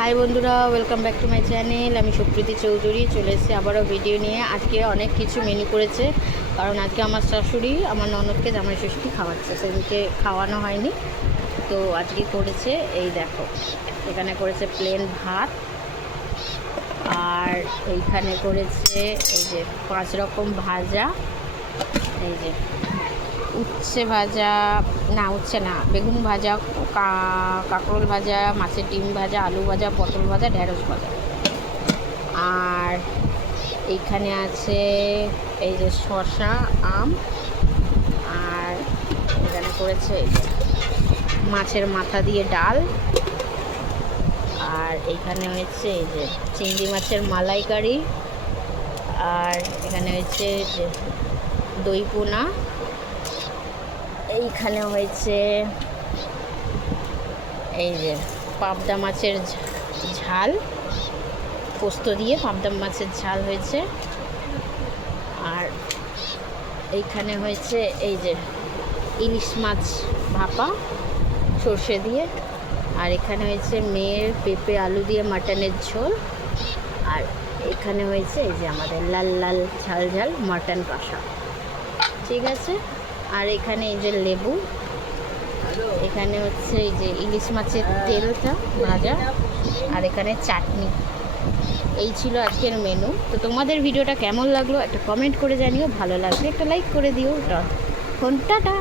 High বন্ধুরা, welcome back to my channel. আমি সুপ্রীতি চৌধুরী চলে এসেছি আবারও ভিডিও নিয়ে। আজকে অনেক কিছু মেনু করেছে, কারণ আজকে আমার শাশুড়ি আমার ননদকে জামাই ষষ্ঠী খাওয়াচ্ছে, সেদিনকে খাওয়ানো হয়নি, তো আজকে করেছে। এই দেখো, এখানে করেছে প্লেন ভাত, আর এইখানে করেছে এই যে 5 রকম ভাজা, এই যে উচ্ছে ভাজা, না উচ্ছে না, বেগুন ভাজা, কাঁকরোল ভাজা, মাছের ডিম ভাজা, আলু ভাজা, পটল ভাজা, ঢেঁড়স ভাজা। আর এইখানে আছে এই যে শসা, আম, আর এখানে করেছে এই যে মাছের মাথা দিয়ে ডাল, আর এইখানে হয়েছে এই যে চিংড়ি মাছের মালাইকারি, আর এখানে হয়েছে যে দই পোনা, এইখানে হয়েছে এই যে পাবদা মাছের ঝাল, পোস্ত দিয়ে পাবদা মাছের ঝাল হয়েছে, আর এইখানে হয়েছে এই যে ইলিশ মাছ ভাপা সর্ষে দিয়ে, আর এখানে হয়েছে মেয়ের পেঁপে আলু দিয়ে মাটনের ঝোল, আর এখানে হয়েছে এই যে আমাদের লাল লাল ঝাল ঝাল মাটন কষা। ঠিক আছে, আর এখানে এই যে লেবু, এখানে হচ্ছে এই যে ইলিশ মাছের তেলটা ভাজা, আর এখানে চাটনি। এই ছিল আজকের মেনু। তো তোমাদের ভিডিওটা কেমন লাগলো একটা কমেন্ট করে জানিও, ভালো লাগলে একটা লাইক করে দিও। টাটা।